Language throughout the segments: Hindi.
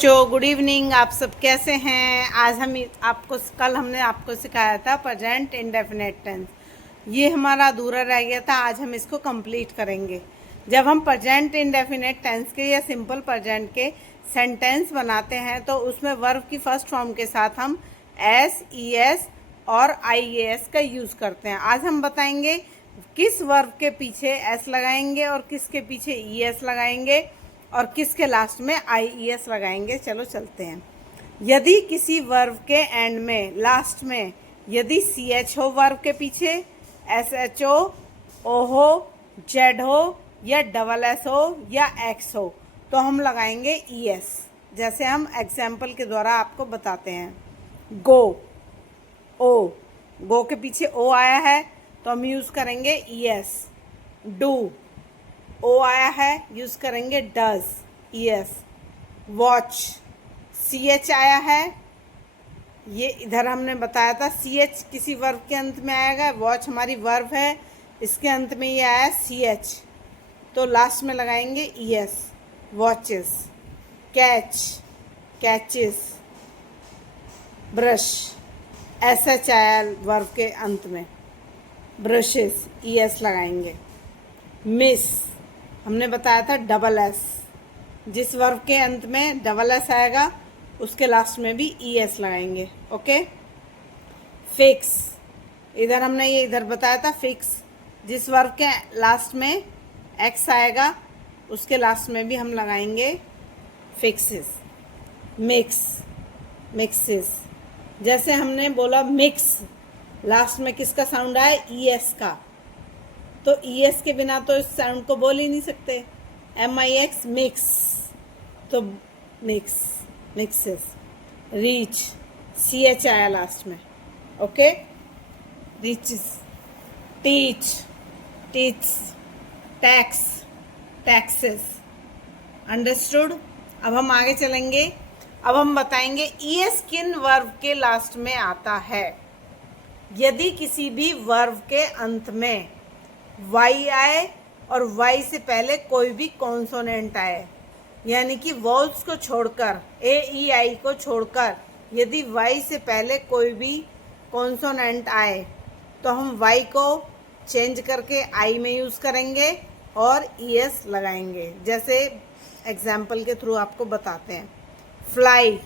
बच्चों गुड इवनिंग। आप सब कैसे हैं? आज हम कल हमने आपको सिखाया था प्रेजेंट इंडेफिनिट टेंस। ये हमारा अधूरा रह गया था, आज हम इसको कंप्लीट करेंगे। जब हम प्रेजेंट इंडेफिनिट टेंस के या सिंपल प्रेजेंट के सेंटेंस बनाते हैं तो उसमें वर्ब की फर्स्ट फॉर्म के साथ हम एस, ई एस और आई ए एस का यूज़ करते हैं। आज हम बताएंगे किस वर्ब के पीछे एस लगाएंगे और किसके पीछे ई एस लगाएंगे और किसके लास्ट में आई ई एस लगाएंगे। चलो चलते हैं। यदि किसी वर्ब के एंड में लास्ट में यदि सी एच हो वर्ब के पीछे, एस एच ओ हो, जेड हो या डबल एस हो या एक्स हो तो हम लगाएंगे ई एस। जैसे हम एग्जाम्पल के द्वारा आपको बताते हैं। गो, ओ, गो के पीछे ओ आया है तो हम यूज़ करेंगे ई एस। डू, ओ आया है, यूज़ करेंगे does, E S. Watch, C H आया है, ये इधर हमने बताया था सी एच किसी वर्ब के अंत में आएगा। वॉच हमारी वर्ब है, इसके अंत में ये आया सी एच तो लास्ट में लगाएंगे E S, watches. Catch, catches. Brush, S H आया वर्ब के अंत में, ब्रशेस, ई एस लगाएंगे। मिस, हमने बताया था डबल एस, जिस वर्ब के अंत में डबल एस आएगा उसके लास्ट में भी ई एस लगाएंगे। ओके। फिक्स, इधर हमने ये इधर बताया था फिक्स, जिस वर्ब के लास्ट में एक्स आएगा उसके लास्ट में भी हम लगाएंगे फिक्सेस। मिक्स, मिक्सेस, जैसे हमने बोला मिक्स, लास्ट में किसका साउंड आया? ई एस का, तो ई एस के बिना तो इस साउंड को बोल ही नहीं सकते। एम आई एक्स, मिक्स, तो mix, mixes. Reach, C H आया लास्ट में। Okay. Reaches. Teach, teach. Tax, taxes. Understood. अब हम आगे चलेंगे। अब हम बताएंगे ई एस किन वर्ब के लास्ट में आता है। यदि किसी भी वर्ब के अंत में वाई आए और वाई से पहले कोई भी कॉन्सोनेंट आए, यानी कि वॉल्स को छोड़कर, ए ई आई को छोड़कर यदि वाई से पहले कोई भी कॉन्सोनेंट आए तो हम वाई को चेंज करके आई में यूज़ करेंगे और ई एस लगाएंगे। जैसे एग्जाम्पल के थ्रू आपको बताते हैं। फ्लाई,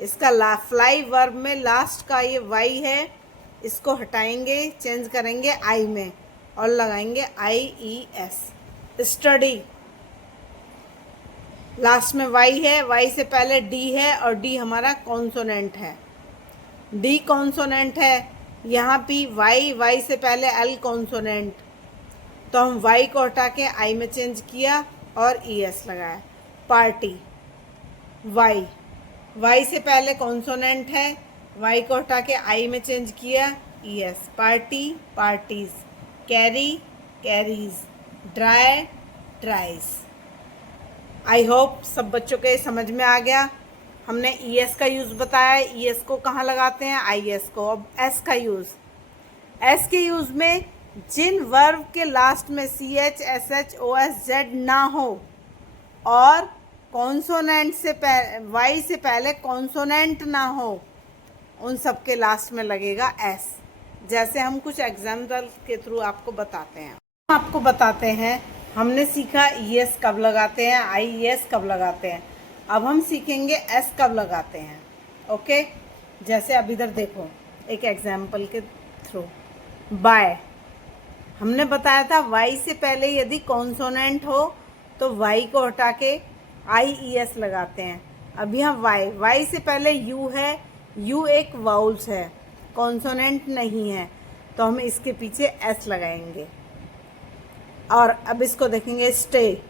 इसका फ्लाई वर्ब में लास्ट का ये वाई है, इसको हटाएंगे, चेंज करेंगे आई में और लगाएंगे आई ई एस। स्टडी, लास्ट में वाई है, वाई से पहले डी है और डी हमारा कॉन्सोनेंट है, डी कॉन्सोनेंट है। यहाँ भी वाई, वाई से पहले एल कॉन्सोनेंट, तो हम वाई को हटा के आई में चेंज किया और ई एस लगाया। पार्टी, वाई, वाई से पहले कॉन्सोनेंट है, वाई को हटा के आई में चेंज किया, E S. Party, parties. Carry, carries. Dry, ड्राइज। I hope सब बच्चों के समझ में आ गया। हमने ई एस का यूज़ बताया, ई एस को कहाँ लगाते हैं? आई एस को। अब एस का यूज़, एस के यूज़ में जिन वर्ब के लास्ट में C H, S H, O S, Z ना हो और कॉन्सोनेंट से वाई से पहले कॉन्सोनेंट ना हो, उन सब के लास्ट में लगेगा एस। जैसे हम कुछ एग्जाम्पल के थ्रू आपको बताते हैं। आपको बताते हैं हमने सीखा ई एस कब लगाते हैं, आई ई एस कब लगाते हैं। अब हम सीखेंगे एस कब लगाते हैं। ओके। जैसे अब इधर देखो एक एग्जाम्पल के थ्रू। बाय, हमने बताया था वाई से पहले यदि कॉन्सोनेंट हो तो वाई को हटा के आई ई एस लगाते हैं। अब यहाँ वाई, वाई से पहले यू है, यू एक वाउल्स है, कॉन्सोनेंट नहीं है, तो हम इसके पीछे एस लगाएंगे। और अब इसको देखेंगे स्टे,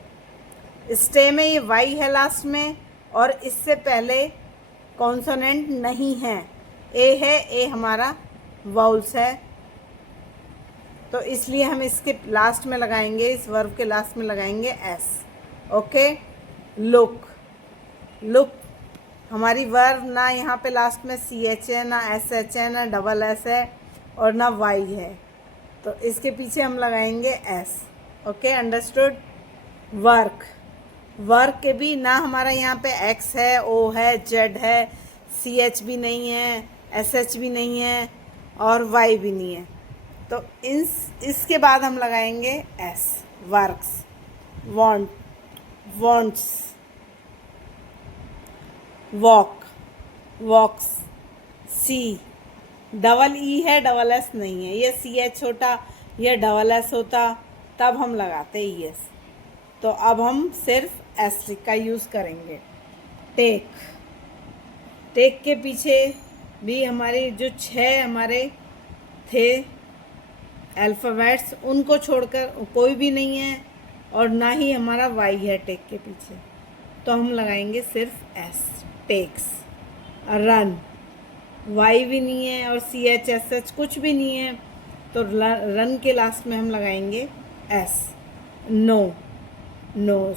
स्टे में ये वाई है लास्ट में और इससे पहले कॉन्सोनेंट नहीं है, ए है, ए हमारा वाउल्स है, तो इसलिए हम इसके लास्ट में लगाएंगे, इस वर्ब के लास्ट में लगाएंगे एस। ओके। लुक, लुक हमारी वर्ब ना यहाँ पे लास्ट में सी एच है, ना एस एच है, ना डबल एस है और ना वाई है, तो इसके पीछे हम लगाएंगे S. Okay, understood. Work, work के भी ना हमारा यहाँ पे एक्स है, ओ है, जेड है, सी एच भी नहीं है, एस एच भी नहीं है और वाई भी नहीं है। तो इसके बाद हम लगाएंगे S, works, want, wants, walk, walks, see, double E है, डबल एस नहीं है। ये सी एच होता, ये डबल एस होता, तब हम लगाते ई एस। तो अब हम सिर्फ एस का यूज़ करेंगे। टेक, टेक के पीछे भी हमारे जो 6 हमारे थे अल्फ़ाबेट्स, उनको छोड़कर कोई भी नहीं है और ना ही हमारा वाई है टेक के पीछे, तो हम लगाएंगे सिर्फ एस, टेक्स। रन, वाई भी नहीं है और सी एच एस एच कुछ भी नहीं है, तो रन के लास्ट में हम लगाएंगे एस। No, knows.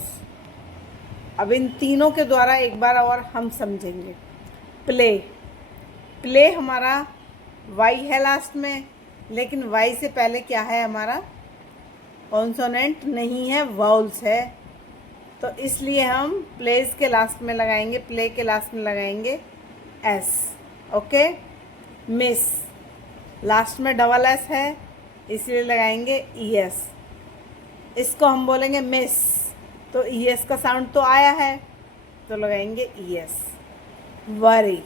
अब इन तीनों के द्वारा एक बार और हम समझेंगे। प्ले, प्ले हमारा वाई है लास्ट में, लेकिन वाई से पहले क्या है हमारा, कॉन्सोनेंट नहीं है, वाउल्स है, तो इसलिए हम प्लेस के लास्ट में लगाएंगे, प्ले के लास्ट में लगाएंगे एस। ओके। मिस, लास्ट में डबल एस है इसलिए लगाएंगे ई एस। इसको हम बोलेंगे मिस, तो ई एस का साउंड तो आया है, तो लगाएंगे E S. Worry,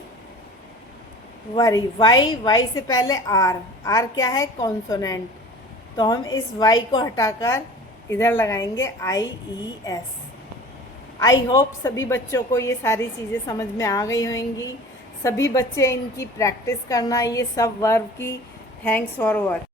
worry, Y, Y से पहले आर, आर क्या है, कॉन्सोनेंट, तो हम इस वाई को हटाकर इधर लगाएंगे आई ई एस। आई होप सभी बच्चों को ये सारी चीज़ें समझ में आ गई होंगी। सभी बच्चे इनकी प्रैक्टिस करना, ये सब वर्ब की। Thanks for watching.